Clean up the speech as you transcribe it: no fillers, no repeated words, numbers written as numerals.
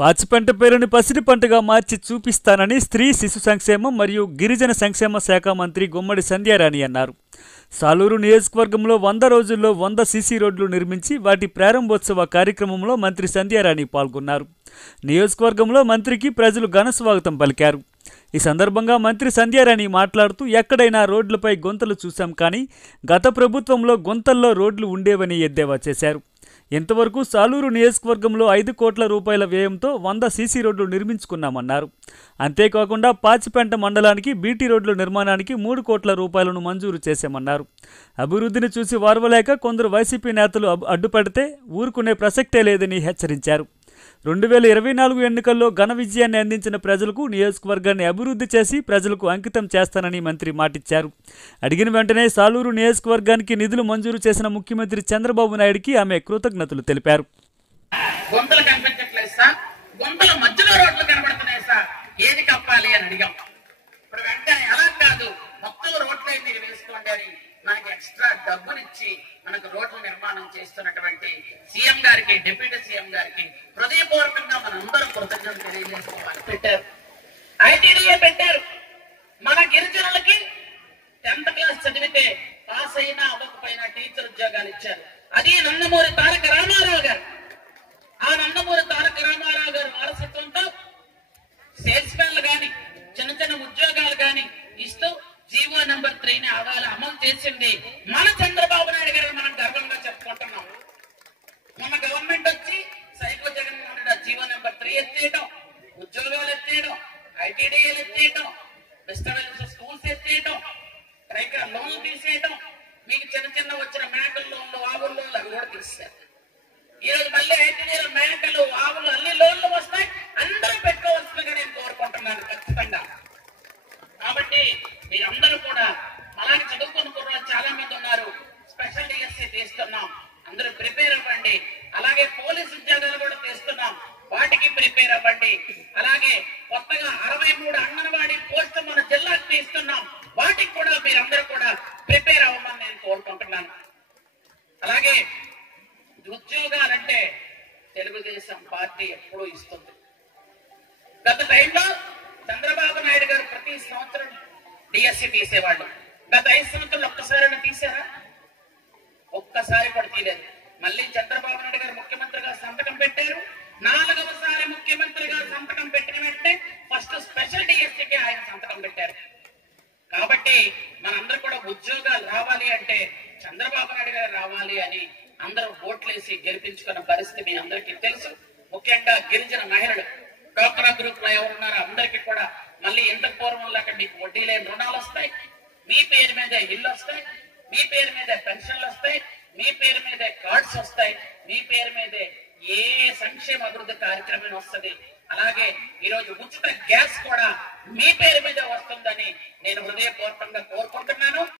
పాచిపంట పేరుని పసిడి పంటగా మార్చి చూపిస్తానని స్త్రీ శిశు సంక్షేమం మరియు గిరిజన సంక్షేమ శాఖ మంత్రి గుమ్మడి సంధ్యారాణి అన్నారు. సాలూరు నియోజకవర్గంలో 100 రోజుల్లో 100 సీసీ రోడ్లు నిర్మించి వాటి ప్రారంభోత్సవ కార్యక్రమంలో మంత్రి సంధ్యారాణి పాల్గొన్నారు. నియోజకవర్గంలో మంత్రికి ప్రజలు ఘన స్వాగతం పలికారు. ఈ సందర్భంగా మంత్రి సంధ్యారాణి మాట్లాడుతూ, ఎక్కడైనా రోడ్లపై గుంతలు చూశాం కానీ గత ప్రభుత్వంలో గుంతల్లో రోడ్లు ఉండేవని ఎద్దేవా చేశారు. ఇంతవరకు సాలూరు నియోజకవర్గంలో 5 కోట్ల రూపాయల వ్యయంతో 100 సీసీ రోడ్లు నిర్మించుకున్నామన్నారు. అంతేకాకుండా పాచిపెంట మండలానికి బీటీ రోడ్ల నిర్మాణానికి 3 కోట్ల రూపాయలను మంజూరు చేశామన్నారు. అభివృద్ధిని చూసి వారవలేక కొందరు వైసీపీ నేతలు అడ్డుపడితే ఊరుకునే ప్రసక్తే లేదని హెచ్చరించారు. 2024 ఎన్నికల్లో ఘన విజయాన్ని అందించిన ప్రజలకు నియోజకవర్గాన్ని అభివృద్ధి చేసి ప్రజలకు అంకితం చేస్తానని మంత్రి మాటిచ్చారు. అడిగిన వెంటనే సాలూరు నియోజకవర్గానికి నిధులు మంజూరు చేసిన ముఖ్యమంత్రి చంద్రబాబు నాయుడుకి ఆమె కృతజ్ఞతలు తెలిపారు. మనకి ఎక్స్ట్రా డబ్బునిచ్చి మనకు రోడ్ల నిర్మాణం చేస్తున్నటువంటి సీఎం గారికి, డిప్యూటీ సీఎం గారికి హృదయపూర్వకంగా మనందరం కృతజ్ఞతలు తెలియజేసుకోవాలి. పెట్టారు, ఐటీడీఏ పెట్టారు. మన గిరిజనులకి 10th క్లాస్ చదివితే పాస్ అయినా అవ్వకపోయినా టీచర్ ఉద్యోగాలు ఇచ్చారు. అది నందమూరి తారక రామారావు గారు. ఆ నందమూరి తారక రామారావు గారు వారసత్వంతో సేల్స్ మ్యాన్లు గాని చిన్న చిన్న ఉద్యోగాలు గాని ఇస్తూ జీవో నెంబర్ 3ని అమలు చేసింది మన చంద్రబాబు నాయుడు గారు. మనం గర్వంగా చెప్పుకుంటున్నాం. మన గవర్నమెంట్ వచ్చి psycho Jaganmohan Reddy GO number 3 ఎత్తేయడం, ఉద్యోగాలు ఎత్తేయడం, ఐటీడీఏలు ఎత్తేయడం, వెస్టర్న్ స్కూల్స్ ఎత్తేయడం, రైతుల లోన్లు తీసేయడం, మీకు చిన్న చిన్న వచ్చిన మేకల లోన్లు, ఆవుల లోన్లు అవి కూడా తీసేశారు. ఈ రోజు మళ్ళీ ఐటీడీఏల మేకలు, ఆవులు అన్ని లోన్లు వస్తాయి. అందరూ పెట్టుకోవాల్సిందిగా నేను కోరుకుంటున్నాను ఖచ్చితంగా. కాబట్టి మీరందరూ కూడా అలాగే చదువుకున్న కుర్రాళ్ళు చాలా మంది ఉన్నారు. స్పెషల్ డిఎస్సీ తీస్తున్నాం, అందరూ ప్రిపేర్ అవ్వండి. అలాగే పోలీస్ ఉద్యోగాలు కూడా తీస్తున్నాం, వాటికి ప్రిపేర్ అవ్వండి. అలాగే కొత్తగా 63 అంగన్వాడీ పోస్టులు మన జిల్లాకు తీస్తున్నాం, వాటికి కూడా మీరందరూ కూడా ప్రిపేర్ అవ్వమని నేను కోరుకుంటున్నాను. అలాగే ఉద్యోగాలంటే తెలుగుదేశం పార్టీ ఎప్పుడూ ఇస్తుంది. గత టైంలో చంద్రబాబు నాయుడు గారు ప్రతి సంవత్సరం డిఎస్సీ తీసేవాళ్ళు. గత 5 సంవత్సరాలు ఒక్కసారైనా తీసారా? ఒక్కసారి కూడా తీయలేదు. మళ్ళీ చంద్రబాబు నాయుడు గారు ముఖ్యమంత్రిగా సంతకం పెట్టారు. 4వ సారి ముఖ్యమంత్రిగా సంతకం పెట్టిన వెంటనే ఫస్ట్ స్పెషల్ డిఎస్సీకి ఆయన సంతకం పెట్టారు. కాబట్టి మనందరూ కూడా ఉద్యోగాలు రావాలి అంటే చంద్రబాబు నాయుడు గారు రావాలి అని అందరూ ఓట్లేసి గెలిపించుకున్న పరిస్థితి మీ అందరికీ తెలుసు. ముఖ్యంగా గిరిజన మహిళలు, డ్వాక్రా గ్రూప్ లో ఎవరున్నారో అందరికీ కూడా మళ్ళీ ఎంత పూర్వం లాగా మీకు వడ్డీ లేని రుణాలు వస్తాయి, మీ పేరు మీద ఇల్లు వస్తాయి, మీ పేరు మీద పెన్షన్లు వస్తాయి, మీ పేరు మీద కార్డ్స్ వస్తాయి, మీ పేరు మీదే ఏ సంక్షేమ అభివృద్ధి కార్యక్రమం వస్తుంది. అలాగే ఈరోజు ఉచిత గ్యాస్ కూడా మీ పేరు మీద వస్తుందని నేను హృదయపూర్వకంగా కోరుకుంటున్నాను.